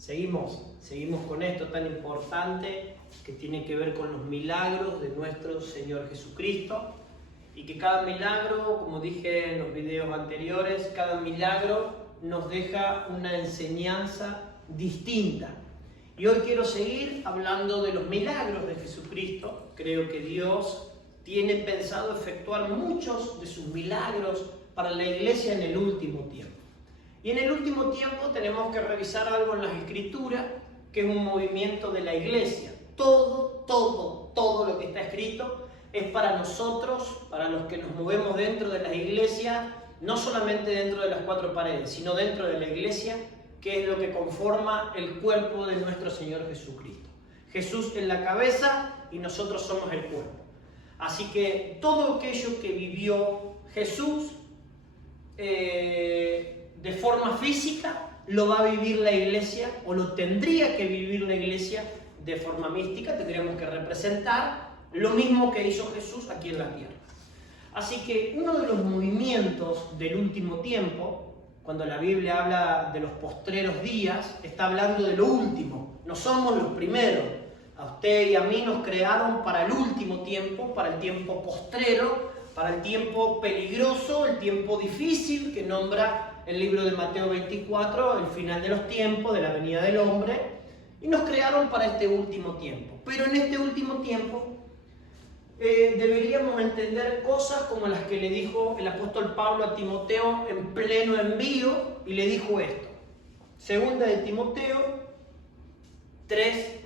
Seguimos con esto tan importante que tiene que ver con los milagros de nuestro Señor Jesucristo, y que cada milagro, como dije en los videos anteriores, cada milagro nos deja una enseñanza distinta. Y hoy quiero seguir hablando de los milagros de Jesucristo. Creo que Dios tiene pensado efectuar muchos de sus milagros para la iglesia en el último tiempo. Y en el último tiempo tenemos que revisar algo en las Escrituras, que es un movimiento de la iglesia. Todo lo que está escrito es para nosotros, para los que nos movemos dentro de la iglesia, no solamente dentro de las cuatro paredes, sino dentro de la iglesia, que es lo que conforma el cuerpo de nuestro Señor Jesucristo. Jesús es la cabeza y nosotros somos el cuerpo. Así que todo aquello que vivió Jesús de forma física, lo va a vivir la iglesia, o lo tendría que vivir la iglesia de forma mística. Tendríamos que representar lo mismo que hizo Jesús aquí en la tierra. Así que uno de los movimientos del último tiempo, cuando la Biblia habla de los postreros días, está hablando de lo último. No somos los primeros. A usted y a mí nos crearon para el último tiempo, para el tiempo postrero, para el tiempo peligroso, el tiempo difícil que nombra el libro de Mateo 24, el final de los tiempos, de la venida del hombre, y nos crearon para este último tiempo. Pero en este último tiempo deberíamos entender cosas como las que le dijo el apóstol Pablo a Timoteo en pleno envío, y le dijo esto. Segunda de Timoteo 3.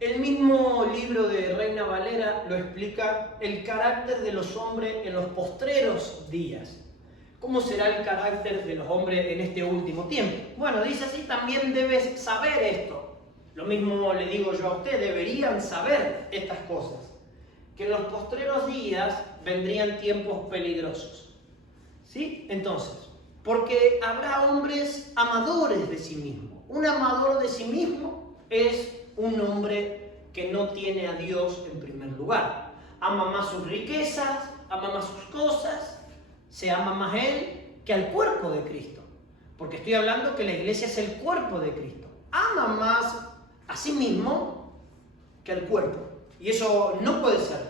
El mismo libro de Reina Valera lo explica: el carácter de los hombres en los postreros días. ¿Cómo será el carácter de los hombres en este último tiempo? Bueno, dice así: también debes saber esto. Lo mismo le digo yo a usted, deberían saber estas cosas. Que en los postreros días vendrían tiempos peligrosos. ¿Sí? Entonces, porque habrá hombres amadores de sí mismo. Un amador de sí mismo es un hombre que no tiene a Dios en primer lugar. Ama más sus riquezas, ama más sus cosas, se ama más él que al cuerpo de Cristo. Porque estoy hablando que la iglesia es el cuerpo de Cristo. Ama más a sí mismo que al cuerpo. Y eso no puede ser.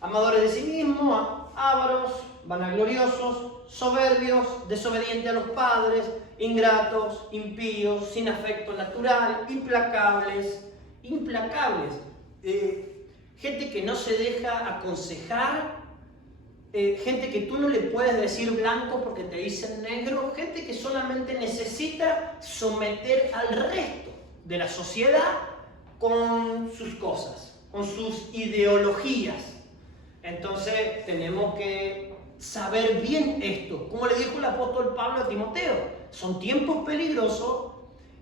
Amadores de sí mismos, ávaros, vanagloriosos, soberbios, desobedientes a los padres, ingratos, impíos, sin afecto natural, implacables. Gente que no se deja aconsejar, gente que tú no le puedes decir blanco porque te dicen negro, gente que solamente necesita someter al resto de la sociedad con sus cosas, con sus ideologías. Entonces tenemos que saber bien esto. Como le dijo el apóstol Pablo a Timoteo, son tiempos peligrosos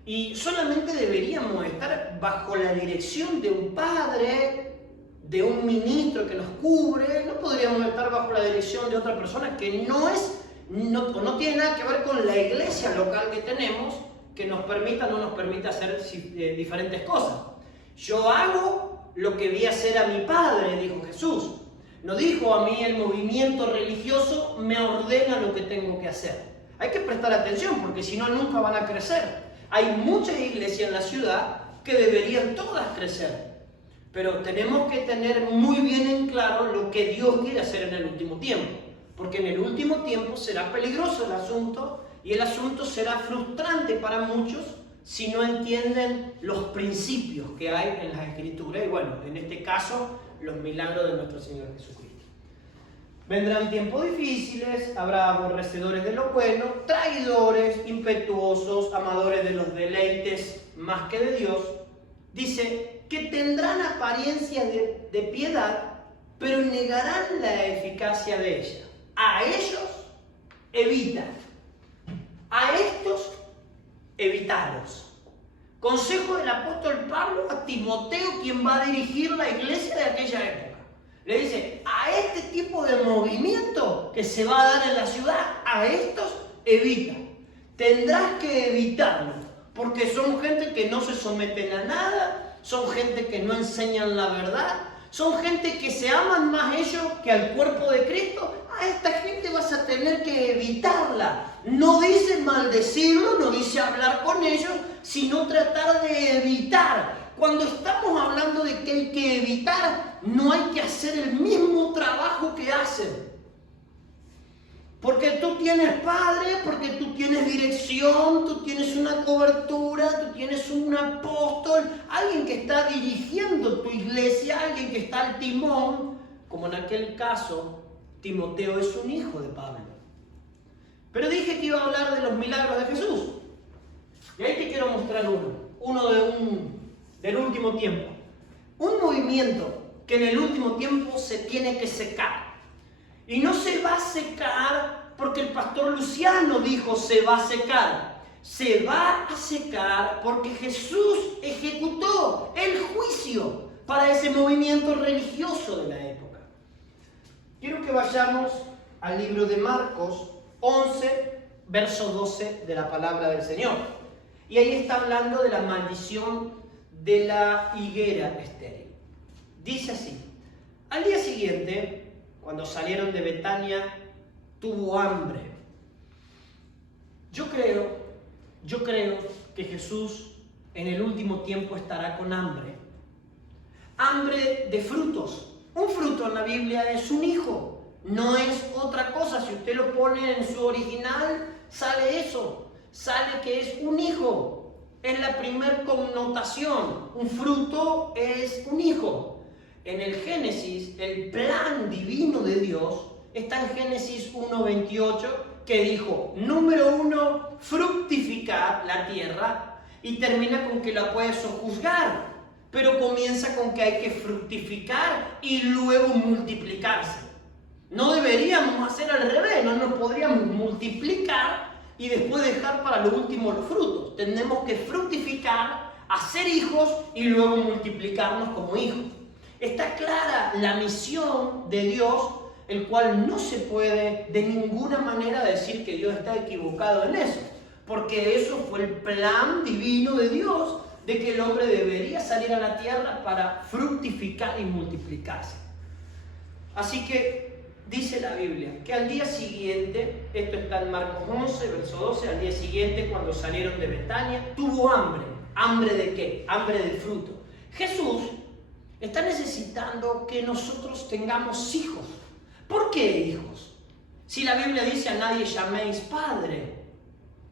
y solamente deberíamos estar bajo la dirección de un padre, de un ministro que nos cubre. No podríamos estar bajo la dirección de otra persona que no tiene nada que ver con la iglesia local que tenemos, que nos permita o no nos permita hacer diferentes cosas. Yo hago lo que vi hacer a mi padre, dijo Jesús. No dijo: a mí el movimiento religioso me ordena lo que tengo que hacer. Hay que prestar atención, porque si no, nunca van a crecer. Hay muchas iglesias en la ciudad que deberían todas crecer. Pero tenemos que tener muy bien en claro lo que Dios quiere hacer en el último tiempo. Porque en el último tiempo será peligroso el asunto, y el asunto será frustrante para muchos si no entienden los principios que hay en las Escrituras. Y bueno, en este caso, los milagros de nuestro Señor Jesucristo. Vendrán tiempos difíciles, habrá aborrecedores de lo bueno, traidores, impetuosos, amadores de los deleites más que de Dios. Dice que tendrán apariencia de piedad, pero negarán la eficacia de ella. A ellos evita, a estos evitalos. Consejo del apóstol Pablo a Timoteo, quien va a dirigir la iglesia de aquella época. Le dice: a este tipo de movimiento que se va a dar en la ciudad, a estos evita. Tendrás que evitarlo, porque son gente que no se someten a nada, son gente que no enseñan la verdad, son gente que se aman más ellos que al cuerpo de Cristo. A esta gente vas a tener que evitarla. No dice maldecirlo, no dice hablar con ellos, sino tratar de evitar. Cuando estamos hablando de que hay que evitar, no hay que hacer el mismo trabajo que hacen. Porque tú tienes padre, porque tú tienes dirección, tú tienes una cobertura, tú tienes un apóstol, alguien que está dirigiendo tu iglesia, alguien que está al timón, como en aquel caso, Timoteo es un hijo de Pablo. Pero dije que iba a hablar de los milagros de Jesús. Y ahí te quiero mostrar uno del último tiempo. Un movimiento que en el último tiempo se tiene que secar. Y no se va a secar porque el pastor Luciano dijo se va a secar. Se va a secar porque Jesús ejecutó el juicio para ese movimiento religioso de la época. Quiero que vayamos al libro de Marcos 11, verso 12 de la palabra del Señor. Y ahí está hablando de la maldición de la higuera estéril. Dice así: al día siguiente, cuando salieron de Betania, tuvo hambre. Yo creo que Jesús en el último tiempo estará con hambre. Hambre de frutos. Un fruto en la Biblia es un hijo, no es otra cosa. Si usted lo pone en su original, sale eso. Sale que es un hijo. Es la primera connotación. Un fruto es un hijo. En el Génesis, el plan divino de Dios está en Génesis 1:28, que dijo, número 1, fructificar la tierra, y termina con que la puede sojuzgar, pero comienza con que hay que fructificar y luego multiplicarse. No deberíamos hacer al revés, no nos podríamos multiplicar y después dejar para lo último los frutos. Tenemos que fructificar, hacer hijos y luego multiplicarnos como hijos. Está clara la misión de Dios, el cual no se puede de ninguna manera decir que Dios está equivocado en eso, porque eso fue el plan divino de Dios, de que el hombre debería salir a la tierra para fructificar y multiplicarse. Así que dice la Biblia que al día siguiente, esto está en Marcos 11, verso 12, al día siguiente cuando salieron de Betania, tuvo hambre. ¿Hambre de qué? Hambre de fruto. Jesús está necesitando que nosotros tengamos hijos. ¿Por qué hijos? Si la Biblia dice a nadie llaméis padre,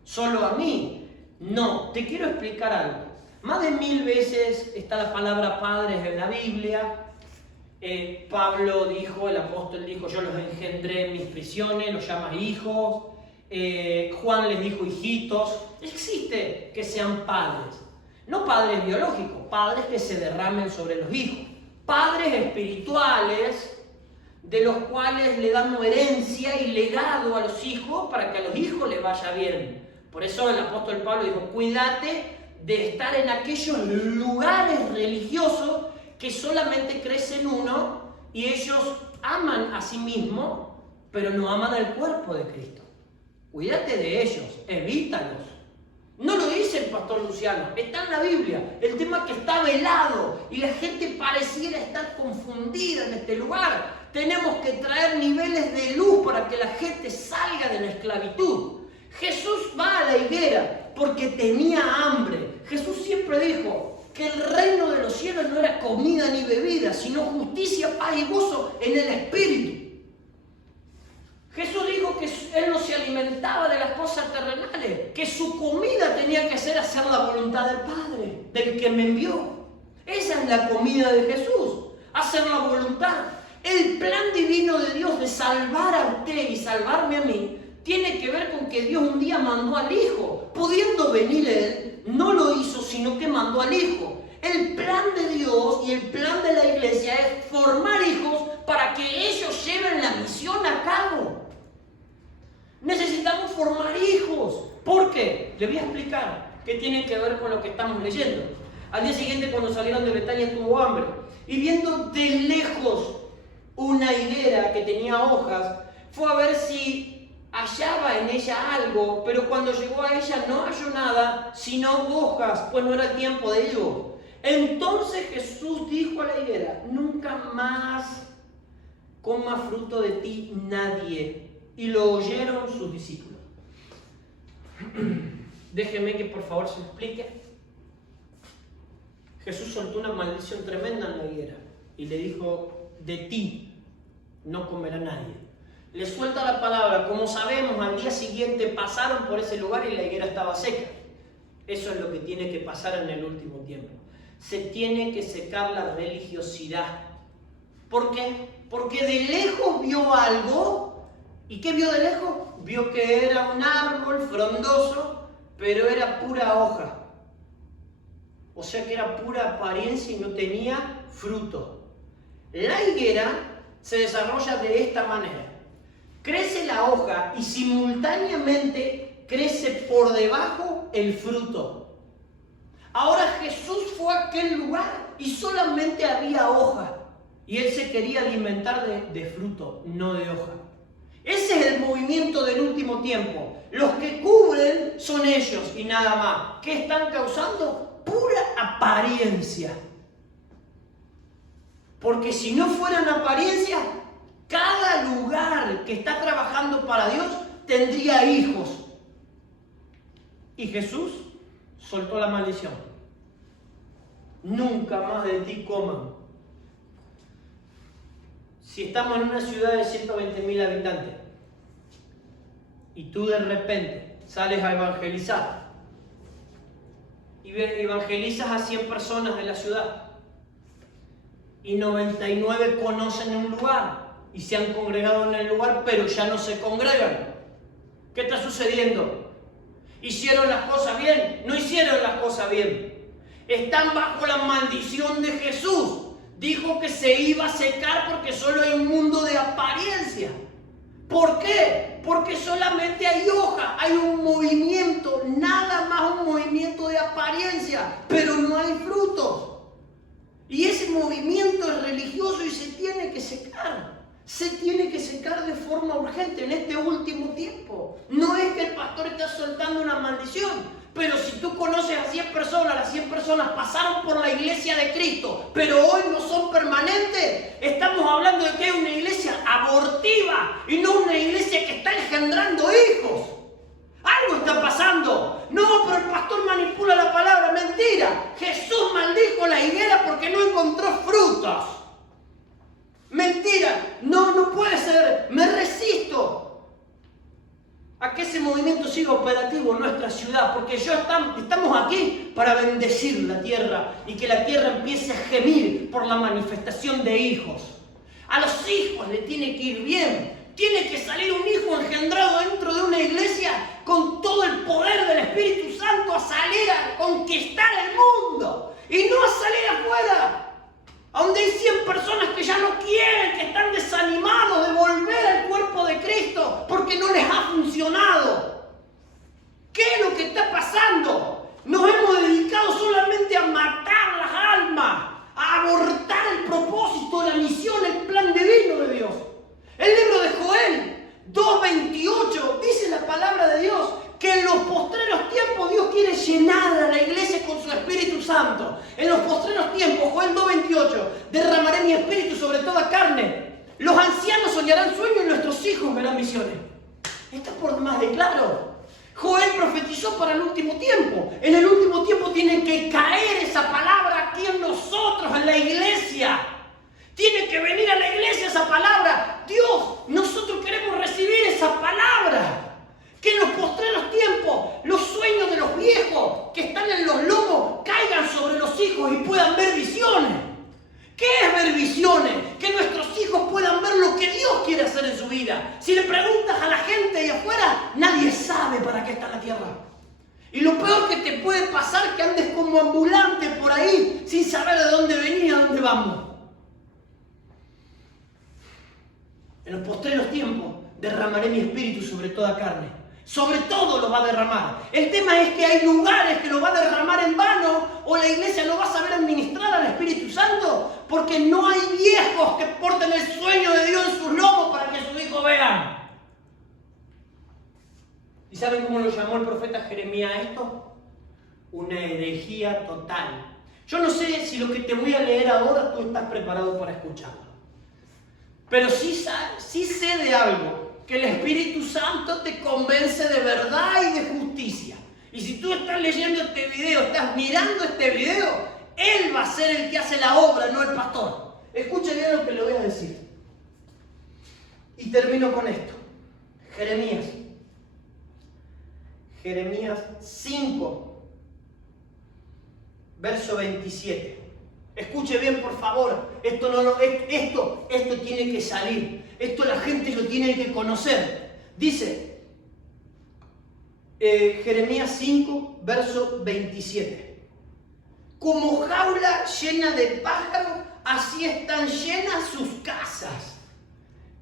solo a mí. No, te quiero explicar algo. Más de 1000 veces está la palabra padres en la Biblia. Pablo dijo, el apóstol dijo, yo los engendré en mis prisiones, los llama hijos. Juan les dijo hijitos. Existe que sean padres. No padres biológicos, padres que se derramen sobre los hijos. Padres espirituales, de los cuales le dan herencia y legado a los hijos para que a los hijos les vaya bien. Por eso el apóstol Pablo dijo, cuídate de estar en aquellos lugares religiosos que solamente crecen uno y ellos aman a sí mismos, pero no aman al cuerpo de Cristo. Cuídate de ellos, evítalos. No lo dice el pastor Luciano, está en la Biblia. El tema que está velado y la gente pareciera estar confundida en este lugar. Tenemos que traer niveles de luz para que la gente salga de la esclavitud. Jesús va a la higuera porque tenía hambre. Jesús siempre dijo que el reino de los cielos no era comida ni bebida, sino justicia, paz y gozo en el Espíritu. Jesús dijo que Él no se alimentaba de las cosas terrenales, que su comida tenía que ser hacer la voluntad del Padre, del que me envió. Esa es la comida de Jesús, hacer la voluntad. El plan divino de Dios de salvar a usted y salvarme a mí tiene que ver con que Dios un día mandó al Hijo. Pudiendo venir Él, no lo hizo, sino que mandó al Hijo. El plan de Dios y el plan de la iglesia es formar hijos para que ellos lleven la misión a cabo. Necesitamos formar hijos. ¿Por qué? Le voy a explicar qué tiene que ver con lo que estamos leyendo. Al día siguiente, cuando salieron de Betania, tuvo hambre. Y viendo de lejos una higuera que tenía hojas, fue a ver si hallaba en ella algo, pero cuando llegó a ella no halló nada, sino hojas, pues no era tiempo de ello. Entonces Jesús dijo a la higuera, nunca más coma fruto de ti nadie. Y lo oyeron sus discípulos. Déjeme que por favor se explique. Jesús soltó una maldición tremenda en la higuera y le dijo, de ti no comerá nadie. Le suelta la palabra. Como sabemos, al día siguiente pasaron por ese lugar y la higuera estaba seca. Eso es lo que tiene que pasar en el último tiempo. Se tiene que secar la religiosidad. ¿Por qué? Porque de lejos vio algo. ¿Y qué vio de lejos? Vio que era un árbol frondoso, pero era pura hoja. O sea que era pura apariencia y no tenía fruto. La higuera se desarrolla de esta manera. Crece la hoja y simultáneamente crece por debajo el fruto. Ahora Jesús fue a aquel lugar y solamente había hoja. Y él se quería alimentar de fruto, no de hoja. Ese es el movimiento del último tiempo. Los que cubren son ellos y nada más. ¿Qué están causando? Pura apariencia. Porque si no fueran apariencia, cada lugar que está trabajando para Dios tendría hijos. Y Jesús soltó la maldición. Nunca más de ti coman. Si estamos en una ciudad de 120.000 habitantes y tú de repente sales a evangelizar y evangelizas a 100 personas de la ciudad y 99 conocen un lugar y se han congregado en el lugar, pero ya no se congregan. ¿Qué está sucediendo? ¿Hicieron las cosas bien? No hicieron las cosas bien. Están bajo la maldición de Jesús. Dijo que se iba a secar porque solo hay un mundo de apariencia. ¿Por qué? Porque solamente hay hoja, hay un movimiento, nada más un movimiento de apariencia, pero no hay frutos. Y ese movimiento es religioso y se tiene que secar. Se tiene que secar de forma urgente en este último tiempo. No es que el pastor está soltando una maldición. Pero si tú conoces a 100 personas, las 100 personas pasaron por la iglesia de Cristo, pero hoy no son permanentes. Estamos hablando de que hay una iglesia abortiva y no una iglesia que está engendrando hijos. Algo está pasando. No, pero el pastor manipula la palabra. Mentira. Jesús maldijo la higuera porque no encontró frutos. Mentira. No puede ser. Me resisto a que ese movimiento siga operativo en nuestra ciudad, porque estamos aquí para bendecir la tierra y que la tierra empiece a gemir por la manifestación de hijos. A los hijos le tiene que ir bien. Tiene que salir un hijo engendrado dentro de una iglesia con todo el poder del Espíritu Santo a salir a conquistar el mundo y no a salir afuera, a donde hay 100 personas que ya no quieren, que están desanimados de volver al cuerpo de Cristo porque no les ha funcionado. ¿Qué es lo que está pasando? Nos hemos dedicado solamente a matar las almas, a abortar el propósito, la misión, el plan divino de Dios. El libro de Joel 2:28 dice la palabra de Dios que en los postreros tiempos Dios quiere llenar a la iglesia con su Espíritu Santo. En los postreros tiempos, Joel 2:28, derramaré mi espíritu sobre toda carne. Los ancianos soñarán sueños y nuestros hijos verán visiones. Esto es por demás de claro. Joel profetizó para el último tiempo. En el último tiempo tiene que caer esa palabra aquí en nosotros, en la iglesia. Tiene que venir a la iglesia esa palabra. Dios, nosotros queremos recibir esa palabra. Que en los postreros tiempos los sueños de los viejos que están en los lomos caigan sobre los hijos y puedan ver visiones. ¿Qué es ver visiones? Que nuestros hijos puedan ver lo que Dios quiere hacer en su vida. Si le preguntas a la gente de afuera, nadie sabe para qué está la tierra. Y lo peor que te puede pasar es que andes como ambulante por ahí sin saber de dónde venís y a dónde vamos. En los postreros tiempos derramaré mi espíritu sobre toda carne. Sobre todo lo va a derramar. El tema es que hay lugares que lo va a derramar en vano o la iglesia no va a saber administrar al Espíritu Santo porque no hay viejos que porten el sueño de Dios en sus lomos para que sus hijos vean. ¿Y saben cómo lo llamó el profeta Jeremías a esto? Una herejía total. Yo no sé si lo que te voy a leer ahora tú estás preparado para escucharlo. Pero sí sé de algo. Que el Espíritu Santo te convence de verdad y de justicia. Y si tú estás leyendo este video, estás mirando este video, Él va a ser el que hace la obra, no el pastor. Escucha bien lo que le voy a decir. Y termino con esto. Jeremías 5, verso 27. Escuche bien, por favor. Esto tiene que salir. Esto la gente lo tiene que conocer. Dice, Jeremías 5, verso 27. Como jaula llena de pájaros, así están llenas sus casas.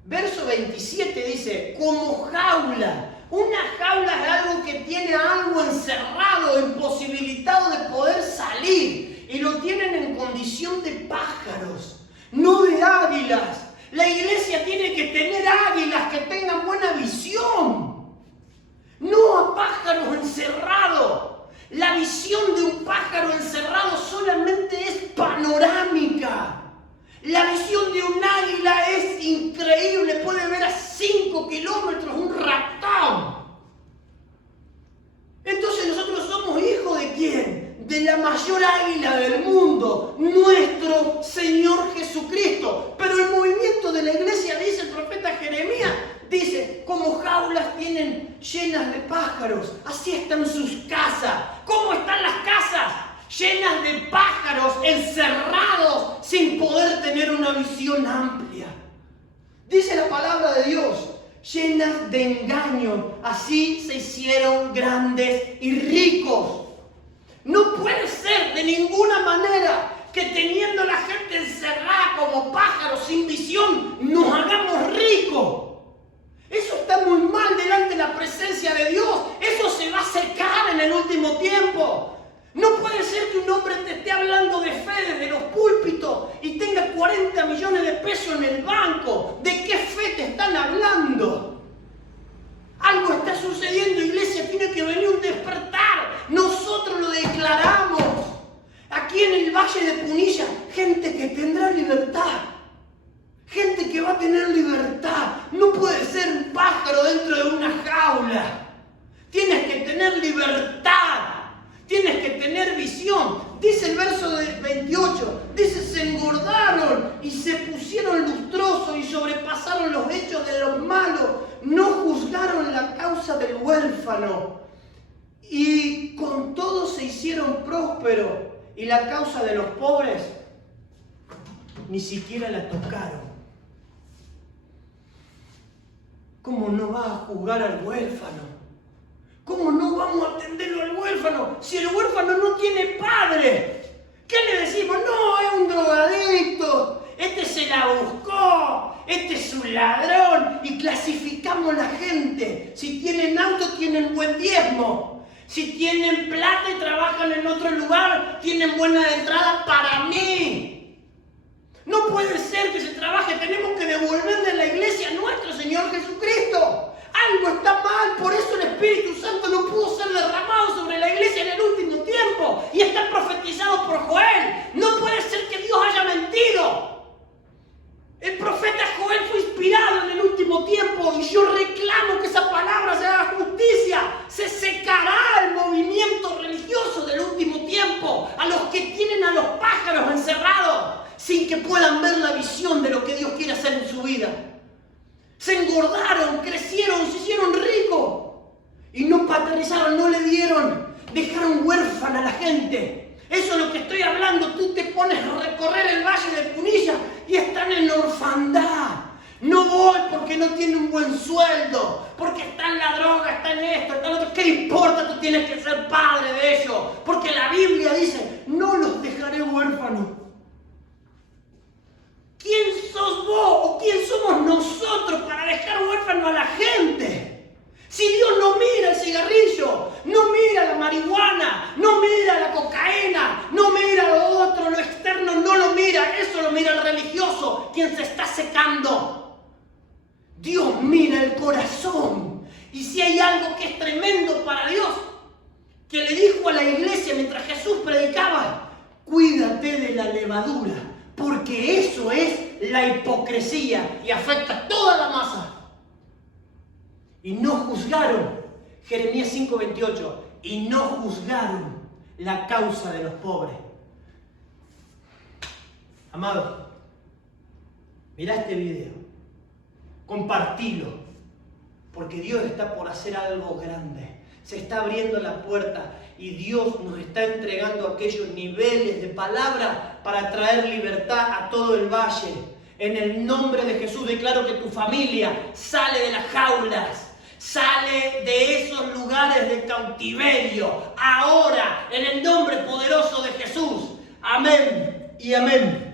Verso 27 dice, como jaula. Una jaula es algo que tiene algo encerrado, imposibilitado de poder salir. Y lo tienen en condición de pájaros, no de águilas. La iglesia tiene que tener águilas que tengan buena visión. No a pájaros encerrados. La visión de un pájaro encerrado solamente es panorámica. La visión de un águila es increíble. Puede ver a 5 kilómetros un raptón. Entonces nosotros somos hijos ¿de quién? De la mayor águila del mundo, nuestro Señor Jesucristo. Pero el movimiento de la iglesia, dice el profeta Jeremías, dice, como jaulas tienen llenas de pájaros, así están sus casas. ¿Cómo están las casas? Llenas de pájaros, encerrados, sin poder tener una visión amplia. Dice la palabra de Dios, llenas de engaño, así se hicieron grandes y ricos. No puede ser de ninguna manera que teniendo la gente encerrada como pájaros sin visión, nos hagamos ricos. Eso está muy mal delante de la presencia de Dios. Eso se va a secar en el último tiempo. No puede ser que un hombre te esté hablando de fe desde los púlpitos y tenga 40 millones de pesos en el banco. ¿De qué fe te están hablando? Algo está sucediendo, iglesia, tiene que venir un despertar. Nosotros lo declaramos. Aquí en el Valle de Punilla, gente que tendrá libertad. Gente que va a tener libertad. No puede ser un pájaro dentro de una jaula. Tienes que tener libertad. Tienes que tener visión. Dice el verso 28, dice, se engordaron y se pusieron lustrosos y sobrepasaron los hechos de los malos. No juzgaron la causa del huérfano y con todo se hicieron prósperos. Y la causa de los pobres ni siquiera la tocaron. ¿Cómo no vas a juzgar al huérfano? ¿Cómo no vamos a atenderlo al huérfano? Si el huérfano no tiene padre, ¿qué le decimos? No, es un drogadicto, este se la buscó, este es un ladrón. Y clasificamos a la gente. Si tienen auto, tienen buen diezmo. Si tienen plata y trabajan en otro lugar, tienen buena entrada para mí. No puede ser que se trabaje, tenemos que devolverle a la iglesia a nuestro Señor Jesucristo. Algo está mal, por eso el Espíritu Santo no pudo ser derramado sobre la iglesia en el último tiempo. Y está profetizado por Joel. No puede ser que Dios haya mentido. El profeta Joel fue inspirado en el último tiempo y yo reclamo que esa palabra se haga justicia. Se secará el movimiento religioso del último tiempo a los que tienen a los pájaros encerrados sin que puedan ver la visión de lo que Dios quiere hacer en su vida. Se engordaron, crecieron, se hicieron ricos y no paternizaron, no le dieron, dejaron huérfana a la gente. Eso es lo que estoy hablando. Tú te pones a recorrer el Valle de Punilla y están en orfandad. No voy porque no tiene un buen sueldo, porque está en la droga, está en esto, está en lo otro. ¿Qué importa? Tú tienes que ser padre de ellos, porque la Biblia dice, no los dejaré huérfanos. ¿Quién sos vos o quién somos nosotros para dejar huérfano a la gente? Si Dios no mira el cigarrillo, no mira la marihuana, no mira la cocaína, no mira lo otro, lo externo, no lo mira, eso lo mira el religioso, quien se está secando. Dios mira el corazón. Y si hay algo que es tremendo para Dios, que le dijo a la iglesia mientras Jesús predicaba, cuídate de la levadura. Porque eso es la hipocresía y afecta a toda la masa. Y no juzgaron, Jeremías 5:28, y no juzgaron la causa de los pobres. Amado, mirá este video, compartilo, porque Dios está por hacer algo grande. Se está abriendo la puerta y Dios nos está entregando aquellos niveles de palabra para traer libertad a todo el valle. En el nombre de Jesús declaro que tu familia sale de las jaulas, sale de esos lugares de cautiverio, ahora, en el nombre poderoso de Jesús. Amén y amén.